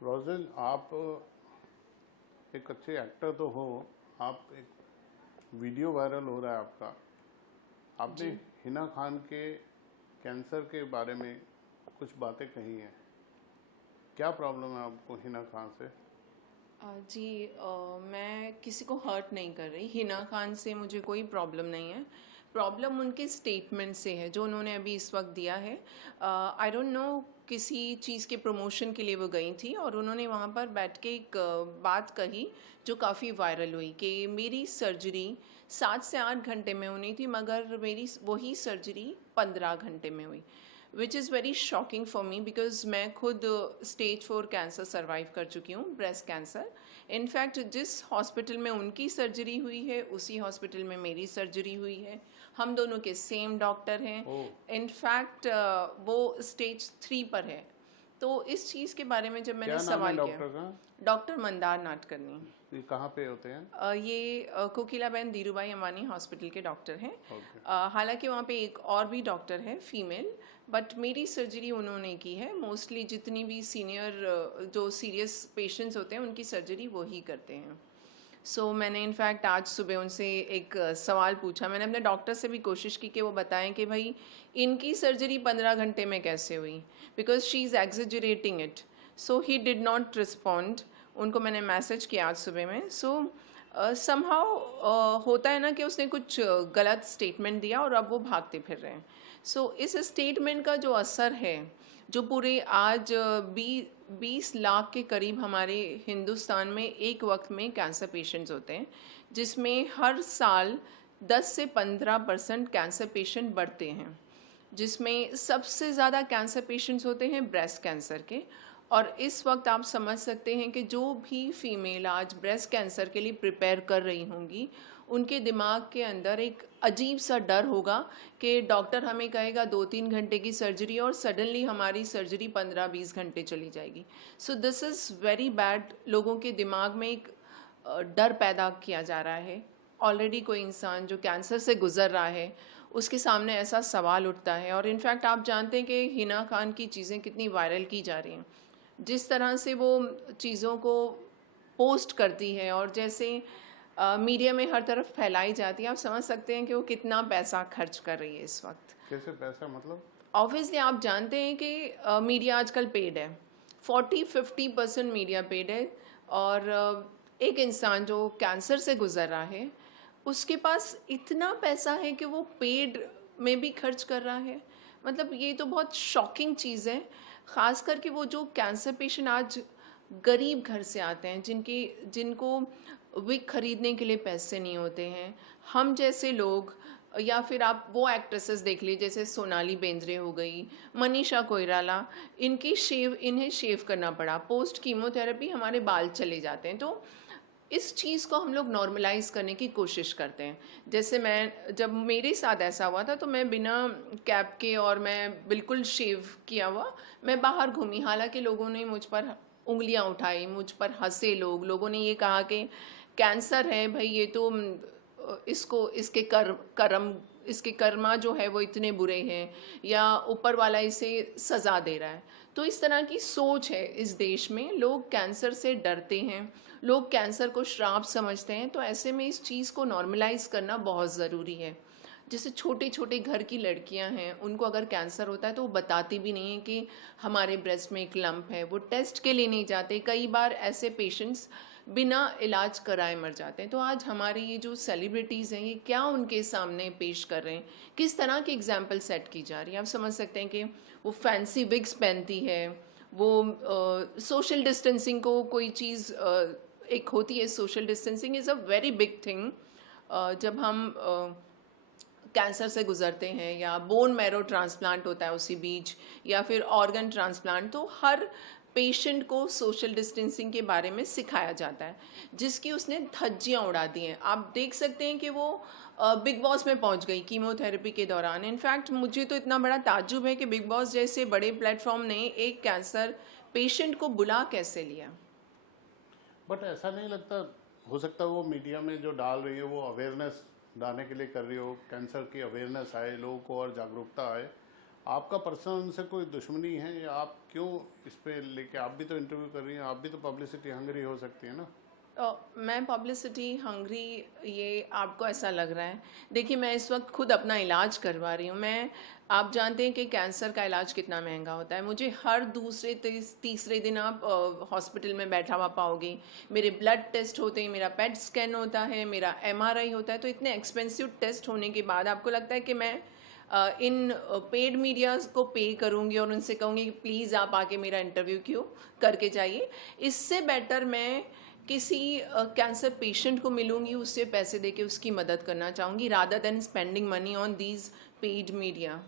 रोजन, आप एक अच्छे एक्टर तो हो। आप एक वीडियो वायरल हो रहा है आपका। आपने जी हिना खान के कैंसर के बारे में कुछ बातें कही हैं। क्या प्रॉब्लम है आपको हिना खान से? जी मैं किसी को हर्ट नहीं कर रही। हिना खान से मुझे कोई प्रॉब्लम नहीं है। प्रॉब्लम उनके स्टेटमेंट से है जो उन्होंने अभी इस वक्त दिया है। आई डोंट नो, किसी चीज़ के प्रमोशन के लिए वो गई थी और उन्होंने वहाँ पर बैठ के एक बात कही जो काफ़ी वायरल हुई कि मेरी सर्जरी 7 से 8 घंटे में होनी थी मगर मेरी वही सर्जरी 15 घंटे में हुई, which is very shocking for me because मैं खुद स्टेज 4 कैंसर सर्वाइव कर चुकी हूँ, ब्रेस्ट कैंसर। इनफैक्ट जिस हॉस्पिटल में उनकी सर्जरी हुई है उसी हॉस्पिटल में मेरी सर्जरी हुई है। हम दोनों के सेम डॉक्टर हैं। ओ, इनफैक्ट वो स्टेज 3 पर है। तो इस चीज़ के बारे में जब मैंने क्या नाम है सवाल किया, डॉक्टर का? डॉक्टर मंदार नाटकर्णी। ये कहाँ पे होते हैं? ये कोकिलाबेन धीरूभाई अंबानी हॉस्पिटल के डॉक्टर हैं। ओके। हालांकि वहाँ पे एक और भी डॉक्टर है फीमेल, बट मेरी सर्जरी उन्होंने की है। मोस्टली जितनी भी सीनियर जो सीरियस पेशेंट्स होते हैं उनकी सर्जरी वो ही करते हैं। मैंने इनफैक्ट आज सुबह उनसे एक सवाल पूछा। मैंने अपने डॉक्टर से भी कोशिश की कि वो बताएं कि भाई इनकी सर्जरी 15 घंटे में कैसे हुई, because she is exaggerating it. He did not respond. उनको मैंने मैसेज किया आज सुबह में। समहाउ होता है ना कि उसने कुछ गलत स्टेटमेंट दिया और अब वो भागते फिर रहे हैं। इस स्टेटमेंट का जो असर है, जो पूरे आज 20 लाख के करीब हमारे हिंदुस्तान में एक वक्त में कैंसर पेशेंट्स होते हैं, जिसमें हर साल 10 से 15% कैंसर पेशेंट बढ़ते हैं, जिसमें सबसे ज़्यादा कैंसर पेशेंट्स होते हैं ब्रेस्ट कैंसर के। और इस वक्त आप समझ सकते हैं कि जो भी फीमेल आज ब्रेस्ट कैंसर के लिए प्रिपेयर कर रही होंगी, उनके दिमाग के अंदर एक अजीब सा डर होगा कि डॉक्टर हमें कहेगा 2-3 घंटे की सर्जरी और सडनली हमारी सर्जरी 15-20 घंटे चली जाएगी। This is very bad. लोगों के दिमाग में एक डर पैदा किया जा रहा है। ऑलरेडी कोई इंसान जो कैंसर से गुजर रहा है उसके सामने ऐसा सवाल उठता है। और इनफैक्ट आप जानते हैं कि हिना खान की चीज़ें कितनी वायरल की जा रही हैं, जिस तरह से वो चीज़ों को पोस्ट करती है और जैसे मीडिया में हर तरफ फैलाई जाती है। आप समझ सकते हैं कि वो कितना पैसा खर्च कर रही है इस वक्त। कैसे पैसा मतलब? ऑब्वियसली आप जानते हैं कि मीडिया आजकल पेड है। 40-50% मीडिया पेड है। और एक इंसान जो कैंसर से गुजर रहा है उसके पास इतना पैसा है कि वो पेड में भी खर्च कर रहा है। मतलब ये तो बहुत शॉकिंग चीज़ है। ख़ास करके वो जो कैंसर पेशेंट आज गरीब घर से आते हैं, जिनको विग खरीदने के लिए पैसे नहीं होते हैं। हम जैसे लोग, या फिर आप वो एक्ट्रेसेस देख लीजिए जैसे सोनाली बेंद्रे हो गई, मनीषा कोइराला, इन्हें शेव करना पड़ा। पोस्ट कीमोथेरेपी हमारे बाल चले जाते हैं। तो इस चीज़ को हम लोग नॉर्मलाइज करने की कोशिश करते हैं। जैसे मैं, जब मेरे साथ ऐसा हुआ था तो मैं बिना कैप के और मैं बिल्कुल शेव किया हुआ मैं बाहर घूमी। हालांकि लोगों ने मुझ पर उंगलियां उठाई, मुझ पर हंसे लोग। लोगों ने ये कहा कि कैंसर है भाई, ये तो इसको इसके कर्म इसके कर्मा जो है वो इतने बुरे हैं, या ऊपर वाला इसे सज़ा दे रहा है। तो इस तरह की सोच है इस देश में। लोग कैंसर से डरते हैं, लोग कैंसर को श्राप समझते हैं। तो ऐसे में इस चीज़ को नॉर्मलाइज करना बहुत ज़रूरी है। जैसे छोटे छोटे घर की लड़कियां हैं, उनको अगर कैंसर होता है तो वो बताती भी नहीं है कि हमारे ब्रेस्ट में एक लंप है। वो टेस्ट के लिए नहीं जाते। कई बार ऐसे पेशेंट्स बिना इलाज कराए मर जाते हैं। तो आज हमारे ये जो सेलिब्रिटीज़ हैं, ये क्या उनके सामने पेश कर रहे हैं, किस तरह की एग्जाम्पल सेट की जा रही है। आप समझ सकते हैं कि वो फैंसी विग्स पहनती है, वो सोशल डिस्टेंसिंग को कोई चीज़ एक होती है। Social distancing is a very big thing. जब हम कैंसर से गुजरते हैं या बोन मैरो ट्रांसप्लांट होता है उसी बीच, या फिर ऑर्गन ट्रांसप्लांट, तो हर पेशेंट को सोशल डिस्टेंसिंग के बारे में सिखाया जाता है, जिसकी उसने धज्जियां उड़ा दी हैं। आप देख सकते हैं कि वो बिग बॉस में पहुंच गई कीमोथेरेपी के दौरान। इनफैक्ट मुझे तो इतना बड़ा ताज्जुब है कि बिग बॉस जैसे बड़े प्लेटफॉर्म ने एक कैंसर पेशेंट को बुला कैसे लिया। बट ऐसा नहीं लगता, हो सकता है वो मीडिया में जो डाल रही है वो अवेयरनेस डालने के लिए कर रही हो, कैंसर की अवेयरनेस आए लोगों को और जागरूकता आए। आपका पर्सनल उनसे कोई दुश्मनी है, या आप क्यों इस पे लेके, आप भी तो इंटरव्यू कर रही हैं, आप भी तो पब्लिसिटी हंग्री हो सकती है ना? मैं पब्लिसिटी हंग्री, ये आपको ऐसा लग रहा है? देखिए, मैं इस वक्त खुद अपना इलाज करवा रही हूँ। आप जानते हैं कि कैंसर का इलाज कितना महंगा होता है। मुझे हर दूसरे तीसरे दिन आप हॉस्पिटल में बैठा हुआ पाओगे। मेरे ब्लड टेस्ट होते हैं, मेरा पेट स्कैन होता है, मेरा एमआरआई होता है। तो इतने एक्सपेंसिव टेस्ट होने के बाद आपको लगता है कि मैं इन पेड मीडियाज को पे करूँगी और उनसे कहूँगी कि प्लीज़ आप आके मेरा इंटरव्यू क्यों करके जाइए? इससे बेटर मैं किसी कैंसर पेशेंट को मिलूंगी, उससे पैसे देके उसकी मदद करना चाहूँगी, rather than spending money on these paid media.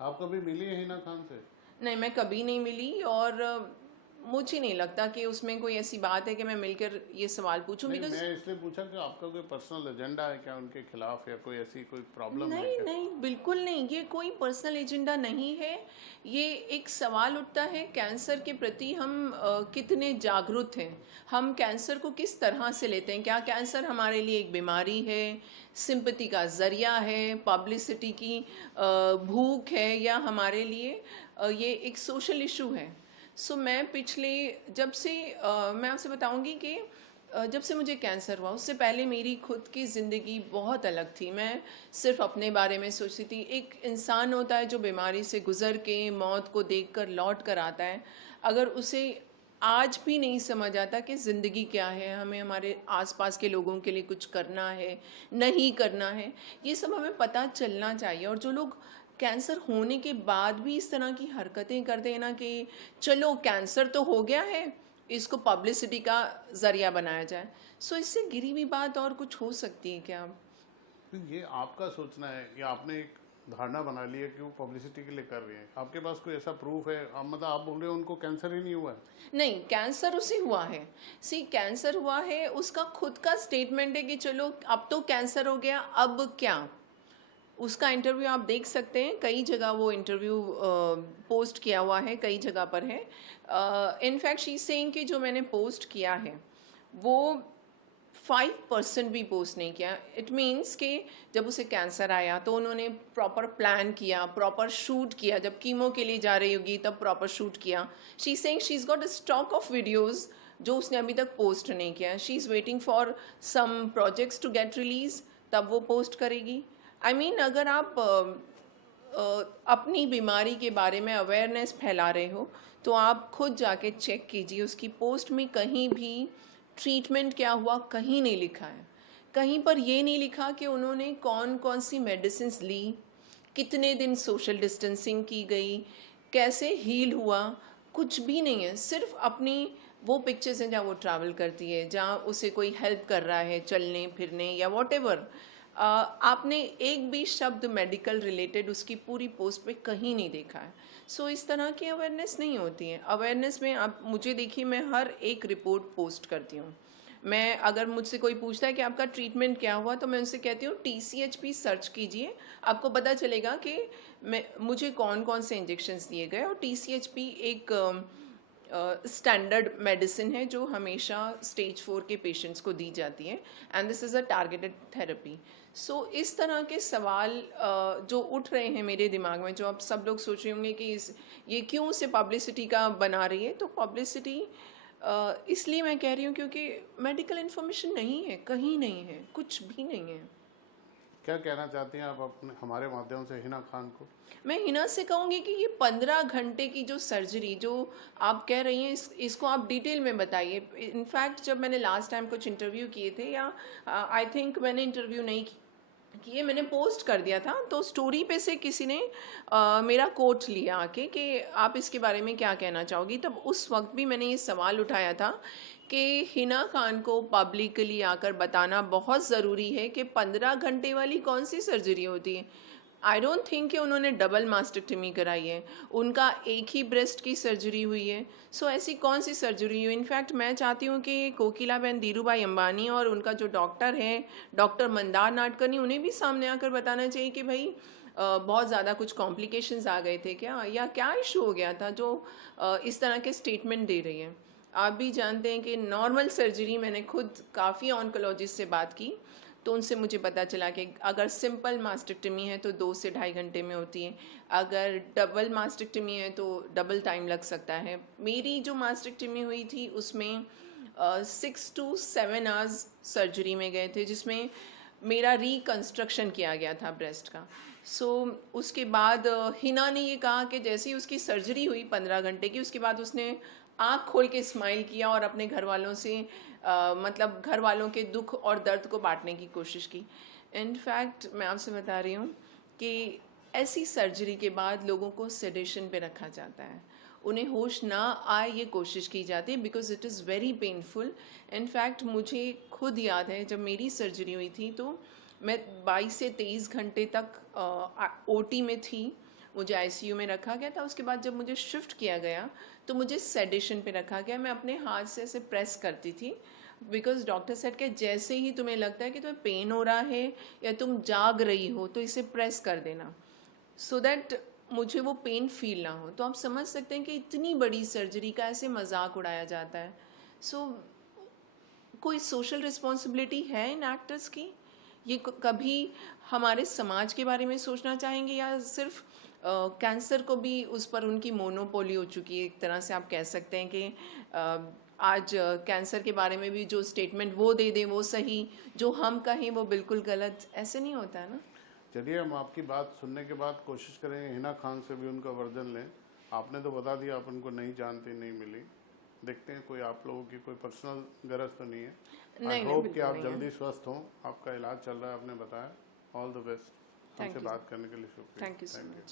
आप कभी मिली है हिना खान से? नहीं, मैं कभी नहीं मिली, और मुझे नहीं लगता कि उसमें कोई ऐसी बात है कि मैं मिलकर ये सवाल पूछूं, नहीं, बिकॉज मैं इसलिए पूछा कि आपका कोई पर्सनल एजेंडा है क्या उनके खिलाफ, या कोई ऐसी कोई प्रॉब्लम है नहीं क्या? नहीं, बिल्कुल नहीं, ये कोई पर्सनल एजेंडा नहीं है। ये एक सवाल उठता है कैंसर के प्रति हम कितने जागरूक हैं, हम कैंसर को किस तरह से लेते हैं। क्या कैंसर हमारे लिए एक बीमारी है, सिंपैथी का जरिया है, पब्लिसिटी की भूख है, या हमारे लिए ये एक सोशल इशू है? सो मैं पिछले, जब से मैं आपसे बताऊंगी कि जब से मुझे कैंसर हुआ, उससे पहले मेरी खुद की ज़िंदगी बहुत अलग थी। मैं सिर्फ अपने बारे में सोचती थी। एक इंसान होता है जो बीमारी से गुज़र के मौत को देखकर लौट कर आता है, अगर उसे आज भी नहीं समझ आता कि ज़िंदगी क्या है, हमें हमारे आसपास के लोगों के लिए कुछ करना है, नहीं करना है, ये सब हमें पता चलना चाहिए। और जो लोग कैंसर होने के बाद भी इस तरह की हरकतें करते हैं ना कि चलो कैंसर तो हो गया है, इसको पब्लिसिटी का जरिया बनाया जाए, सो इससे गिरी हुई बात और कुछ हो सकती है क्या? तो ये आपका सोचना है, या आपने एक धारणा बना ली है कि वो पब्लिसिटी के लिए कर रही है? आपके पास कोई ऐसा प्रूफ है? आप मतलब आप बोल रहे हो उनको कैंसर ही नहीं हुआ है? नहीं, कैंसर उसे हुआ है। सी, कैंसर हुआ है, उसका खुद का स्टेटमेंट है कि चलो अब तो कैंसर हो गया, अब क्या। उसका इंटरव्यू आप देख सकते हैं, कई जगह वो इंटरव्यू पोस्ट किया हुआ है, कई जगह पर है। इनफैक्ट शी सेइंग कि जो मैंने पोस्ट किया है वो 5% भी पोस्ट नहीं किया। इट मीन्स कि जब उसे कैंसर आया तो उन्होंने प्रॉपर प्लान किया, प्रॉपर शूट किया, जब कीमो के लिए जा रही होगी तब प्रॉपर शूट किया। She saying she is got a stock of videos जो उसने अभी तक पोस्ट नहीं किया। She is waiting for some projects to get release, तब वो पोस्ट करेगी। आई मीन, अगर आप अपनी बीमारी के बारे में अवेयरनेस फैला रहे हो तो आप खुद जाके चेक कीजिए। उसकी पोस्ट में कहीं भी ट्रीटमेंट क्या हुआ कहीं नहीं लिखा है। कहीं पर ये नहीं लिखा कि उन्होंने कौन कौन सी मेडिसिन ली, कितने दिन सोशल डिस्टेंसिंग की गई, कैसे हील हुआ, कुछ भी नहीं है। सिर्फ अपनी वो पिक्चर्स हैं जहाँ वो ट्रैवल करती है, जहाँ उसे कोई हेल्प कर रहा है चलने फिरने या वॉटेवर। आपने एक भी शब्द मेडिकल रिलेटेड उसकी पूरी पोस्ट पे कहीं नहीं देखा है। सो इस तरह की अवेयरनेस नहीं होती है। अवेयरनेस में आप मुझे देखिए, मैं हर एक रिपोर्ट पोस्ट करती हूँ। मैं, अगर मुझसे कोई पूछता है कि आपका ट्रीटमेंट क्या हुआ, तो मैं उनसे कहती हूँ TCHP सर्च कीजिए, आपको पता चलेगा कि मुझे कौन कौन से इंजेक्शन्स दिए गए। और TCHP एक स्टैंडर्ड मेडिसिन है जो हमेशा स्टेज 4 के पेशेंट्स को दी जाती है, and this is a targeted therapy. So इस तरह के सवाल जो उठ रहे हैं मेरे दिमाग में, जो अब सब लोग सोच रहे होंगे कि ये क्यों उसे पब्लिसिटी का बना रही है, तो पब्लिसिटी इसलिए मैं कह रही हूँ क्योंकि मेडिकल इन्फॉर्मेशन नहीं है, कहीं नहीं है, कुछ भी नहीं है। क्या कहना चाहती हैं आप अपने हमारे माध्यम से हिना खान को? मैं हिना से कहूँगी कि ये 15 घंटे की जो सर्जरी जो आप कह रही हैं, इसको आप डिटेल में बताइए। इनफैक्ट जब मैंने लास्ट टाइम कुछ इंटरव्यू किए थे, या आई थिंक मैंने इंटरव्यू नहीं किए, मैंने पोस्ट कर दिया था, तो स्टोरी पे से किसी ने मेरा कोट लिया आके कि आप इसके बारे में क्या कहना चाहोगी। तब उस वक्त भी मैंने ये सवाल उठाया था कि हिना खान को पब्लिकली आकर बताना बहुत ज़रूरी है कि 15 घंटे वाली कौन सी सर्जरी होती है। आई डोंट थिंक कि उन्होंने डबल मास्टेक्टमी कराई है, उनका एक ही ब्रेस्ट की सर्जरी हुई है। सो ऐसी कौन सी सर्जरी हुई? इनफैक्ट मैं चाहती हूँ कि कोकिलाबेन धीरूभाई अंबानी और उनका जो डॉक्टर है, डॉक्टर मंदार नाडकर्णी, उन्हें भी सामने आकर बताना चाहिए कि भाई बहुत ज़्यादा कुछ कॉम्प्लिकेशंस आ गए थे क्या, या क्या इशू हो गया था जो इस तरह के स्टेटमेंट दे रही है। आप भी जानते हैं कि नॉर्मल सर्जरी, मैंने खुद काफ़ी ऑन्कोलॉजिस्ट से बात की तो उनसे मुझे पता चला कि अगर सिंपल मास्टेक्टमी है तो 2 से ढाई घंटे में होती है, अगर डबल मास्टेक्टमी है तो डबल टाइम लग सकता है। मेरी जो मास्टेक्टमी हुई थी उसमें 6 to 7 आवर्स सर्जरी में गए थे, जिसमें मेरा रिकंस्ट्रक्शन किया गया था ब्रेस्ट का। उसके बाद हिना ने ये कहा कि जैसे ही उसकी सर्जरी हुई 15 घंटे की, उसके बाद उसने आँख खोल के स्माइल किया और अपने घर वालों से मतलब घर वालों के दुख और दर्द को बांटने की कोशिश की। इनफैक्ट मैं आपसे बता रही हूँ कि ऐसी सर्जरी के बाद लोगों को सेडेशन पे रखा जाता है, उन्हें होश ना आए ये कोशिश की जाती है, because it is very painful. In fact मुझे खुद याद है जब मेरी सर्जरी हुई थी तो मैं 22 से 23 घंटे तक ओटी में थी, मुझे आईसीयू में रखा गया था। उसके बाद जब मुझे शिफ्ट किया गया तो मुझे सेडेशन पे रखा गया। मैं अपने हाथ से ऐसे प्रेस करती थी, बिकॉज डॉक्टर सेड कि जैसे ही तुम्हें लगता है कि तुम्हें पेन हो रहा है या तुम जाग रही हो तो इसे प्रेस कर देना, सो दैट मुझे वो पेन फील ना हो। तो आप समझ सकते हैं कि इतनी बड़ी सर्जरी का ऐसे मजाक उड़ाया जाता है। कोई सोशल रिस्पॉन्सिबिलिटी है इन एक्टर्स की? ये कभी हमारे समाज के बारे में सोचना चाहेंगे, या सिर्फ कैंसर को भी उस पर उनकी मोनोपोली हो चुकी है? एक तरह से आप कह सकते हैं कि आज कैंसर के बारे में भी जो स्टेटमेंट वो दे दें वो सही, जो हम कहें वो बिल्कुल गलत। ऐसे नहीं होता है ना। चलिए, हम आपकी बात सुनने के बाद कोशिश करेंगे हिना खान से भी उनका वर्जन लें। आपने तो बता दिया आप उनको नहीं जानती, नहीं मिली। देखते हैं कोई आप लोगों की कोई पर्सनल गरज तो नहीं है। आई होप कि आप जल्दी स्वस्थ हों। आपका इलाज चल रहा है, आपने बताया। All the best. हमसे बात करने के लिए शुक्रिया। Thank you so much.